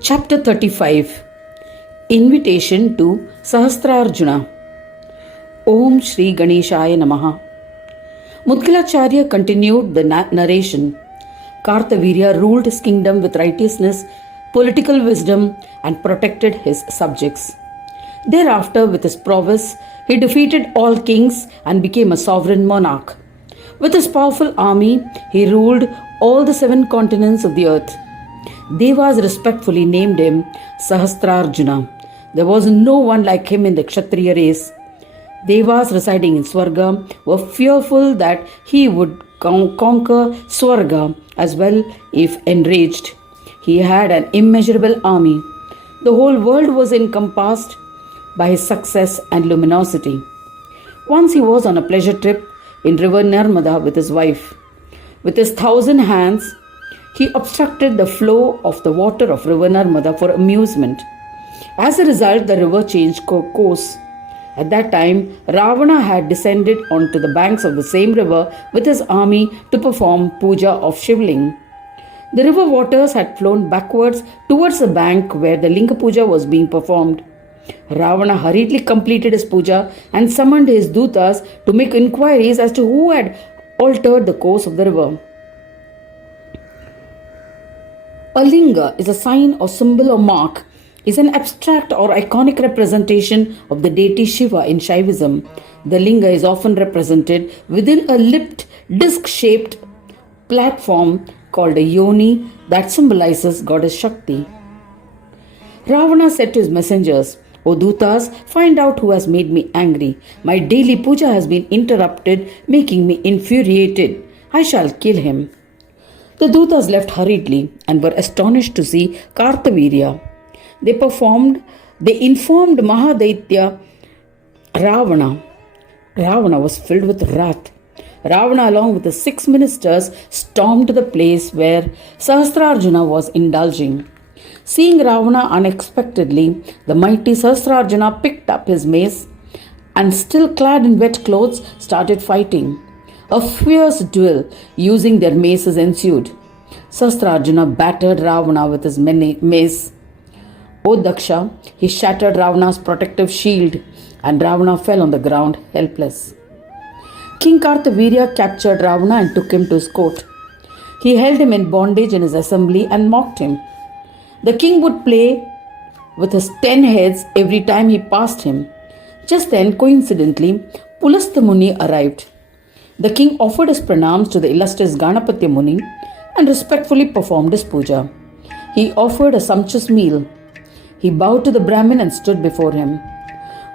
Chapter 35 Invitation to Sahastrarjuna. Om Shri Ganeshaya Namaha. Mudgalacharya continued the narration. Kartavirya ruled his kingdom with righteousness, political wisdom, and protected his subjects. Thereafter, with his prowess, he defeated all kings and became a sovereign monarch. With his powerful army, he ruled all the 7 continents of the earth. Devas respectfully named him Sahastrarjuna. There was no one like him in the Kshatriya race. Devas residing in Swarga were fearful that he would conquer Swarga as well if enraged. He had an immeasurable army. The whole world was encompassed by his success and luminosity. Once he was on a pleasure trip in river Narmada with his wife. With his 1,000 hands, he obstructed the flow of the water of river Narmada for amusement. As a result, the river changed course. At that time, Ravana had descended onto the banks of the same river with his army to perform puja of Shivling. The river waters had flown backwards towards the bank where the Linga puja was being performed. Ravana hurriedly completed his puja and summoned his dutas to make inquiries as to who had altered the course of the river. A linga is a sign or symbol or mark, is an abstract or iconic representation of the deity Shiva in Shaivism. The linga is often represented within a lipped, disc-shaped platform called a yoni that symbolizes goddess Shakti. Ravana said to his messengers, "O Dutas, find out who has made me angry. My daily puja has been interrupted, making me infuriated. I shall kill him." The Dutas left hurriedly and were astonished to see Kartavirya. They informed Mahadaitya Ravana. Ravana was filled with wrath. Ravana, along with the 6 ministers, stormed the place where Sahastrarjuna was indulging. Seeing Ravana unexpectedly, the mighty Sahastrarjuna picked up his mace and, still clad in wet clothes, started fighting. A fierce duel using their maces ensued. Sahastrarjuna battered Ravana with his mace. O Daksha, he shattered Ravana's protective shield and Ravana fell on the ground helpless. King Kartavirya captured Ravana and took him to his court. He held him in bondage in his assembly and mocked him. The king would play with his 10 heads every time he passed him. Just then, coincidentally, Pulastya Muni arrived. The king offered his pranams to the illustrious Ganapatya Muni and respectfully performed his puja. He offered a sumptuous meal. He bowed to the Brahmin and stood before him.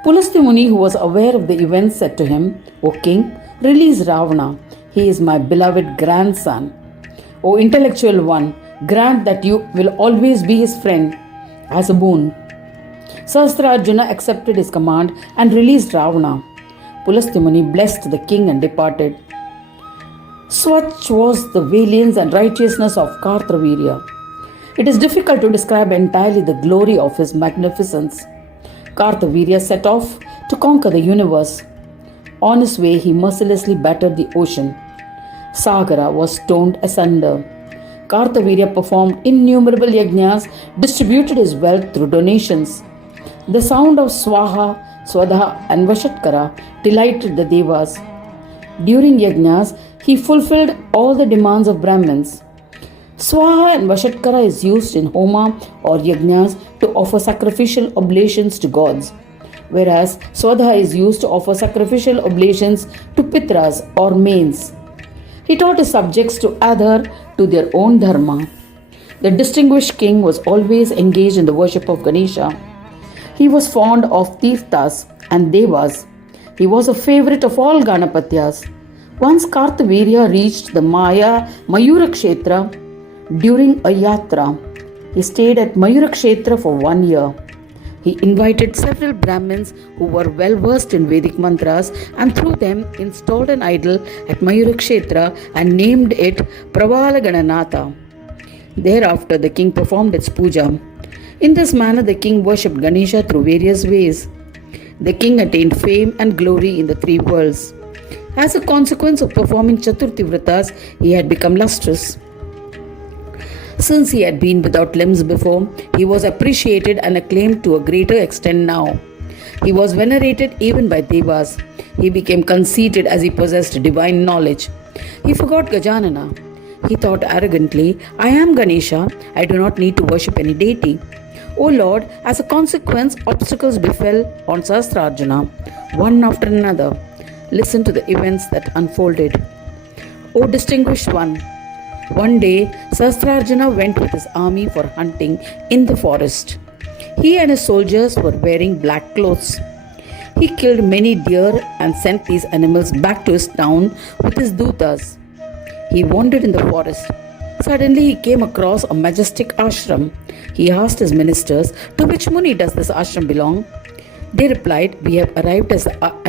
Pulastya Muni, who was aware of the events, said to him, "O king, release Ravana. He is my beloved grandson. O intellectual one, grant that you will always be his friend as a boon." Sahastrarjuna accepted his command and released Ravana. Pulastya Muni blessed the king and departed. Such was the valiance and righteousness of Kartavirya. It is difficult to describe entirely the glory of his magnificence. Kartavirya set off to conquer the universe. On his way, he mercilessly battered the ocean. Sagara was torn asunder. Kartavirya performed innumerable yajnas, distributed his wealth through donations. The sound of Swaha, Swadha and Vashatkara delighted the Devas. During yajnas, he fulfilled all the demands of Brahmins. Swaha and Vashatkara is used in Homa or yajnas to offer sacrificial oblations to gods, whereas Swadha is used to offer sacrificial oblations to Pitras or mains. He taught his subjects to adhere to their own Dharma. The distinguished king was always engaged in the worship of Ganesha. He was fond of Tirthas and Devas. He was a favorite of all Ganapatyas. Once Kartavirya reached the Mayura Kshetra during a yatra. He stayed at Mayura Kshetra for 1 year. He invited several Brahmins who were well versed in Vedic mantras and through them installed an idol at Mayura Kshetra and named it Pravalagananatha. Thereafter, the king performed its puja. In this manner, the king worshipped Ganesha through various ways. The king attained fame and glory in the 3 worlds. As a consequence of performing Chaturthi Vratas, he had become lustrous. Since he had been without limbs before, he was appreciated and acclaimed to a greater extent now. He was venerated even by Devas. He became conceited as he possessed divine knowledge. He forgot Gajanana. He thought arrogantly, I am Ganesha, I do not need to worship any deity. O Lord, as a consequence, obstacles befell on Sahastrarjuna, one after another. Listen to the events that unfolded. O distinguished one day Sahastrarjuna went with his army for hunting in the forest. He and his soldiers were wearing black clothes. He killed many deer and sent these animals back to his town with his dutas. He wandered in the forest. Suddenly he came across a majestic ashram. He asked his ministers, to which Muni does this ashram belong? They replied, we have arrived at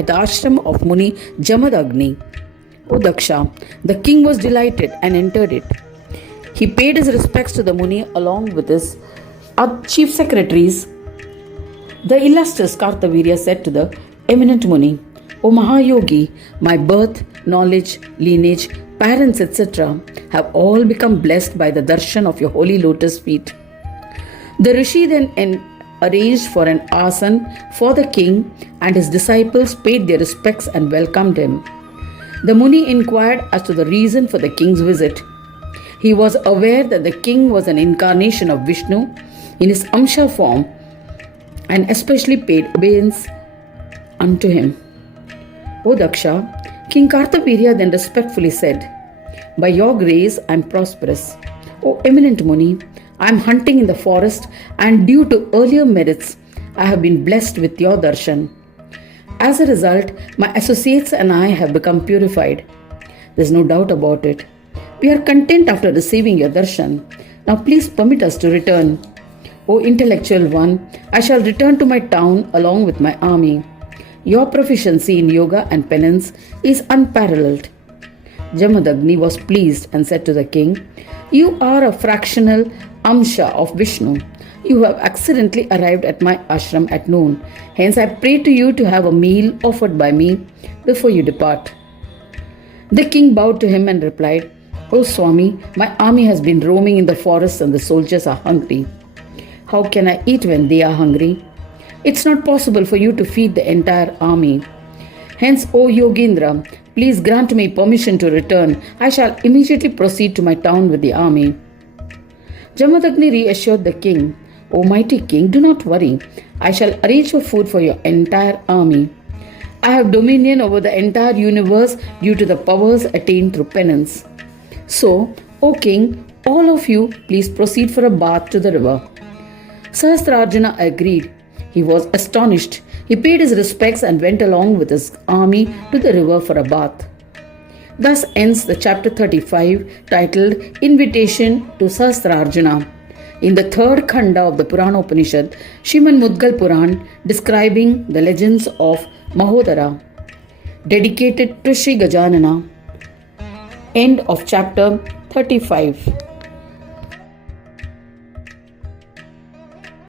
the ashram of Muni Jamadagni. O Daksha, the king was delighted and entered it. He paid his respects to the Muni along with his chief secretaries. The illustrious Kartavirya said to the eminent Muni, O Mahayogi, my birth, knowledge, lineage, parents, etc. have all become blessed by the darshan of your holy lotus feet. The Rishi then arranged for an asan for the king, and his disciples paid their respects and welcomed him. The Muni inquired as to the reason for the king's visit. He was aware that the king was an incarnation of Vishnu in his Amsha form and especially paid obeisance unto him. O Daksha, King Kartavirya then respectfully said, by your grace I am prosperous. O eminent Muni, I am hunting in the forest, and due to earlier merits, I have been blessed with your darshan. As a result, my associates and I have become purified. There is no doubt about it. We are content after receiving your darshan. Now please permit us to return. O intellectual one, I shall return to my town along with my army. Your proficiency in yoga and penance is unparalleled. Jamadagni was pleased and said to the king, you are a fractional Amsha of Vishnu. You have accidentally arrived at my ashram at noon. Hence I pray to you to have a meal offered by me before you depart. The king bowed to him and replied, O Swami, my army has been roaming in the forest and the soldiers are hungry. How can I eat when they are hungry? It's not possible for you to feed the entire army. Hence, O Yogendra, please grant me permission to return. I shall immediately proceed to my town with the army. Jamadagni reassured the king, O mighty king, do not worry. I shall arrange for food for your entire army. I have dominion over the entire universe due to the powers attained through penance. So, O king, all of you, please proceed for a bath to the river. Sahastrarjuna agreed. He was astonished. He paid his respects and went along with his army to the river for a bath. Thus ends the chapter 35 titled Invitation to Sahastrarjuna. In the third khanda of the Purana Upanishad, Srimad Mudgal Puran, describing the legends of Mahodara, dedicated to Sri Gajanana. End of chapter 35.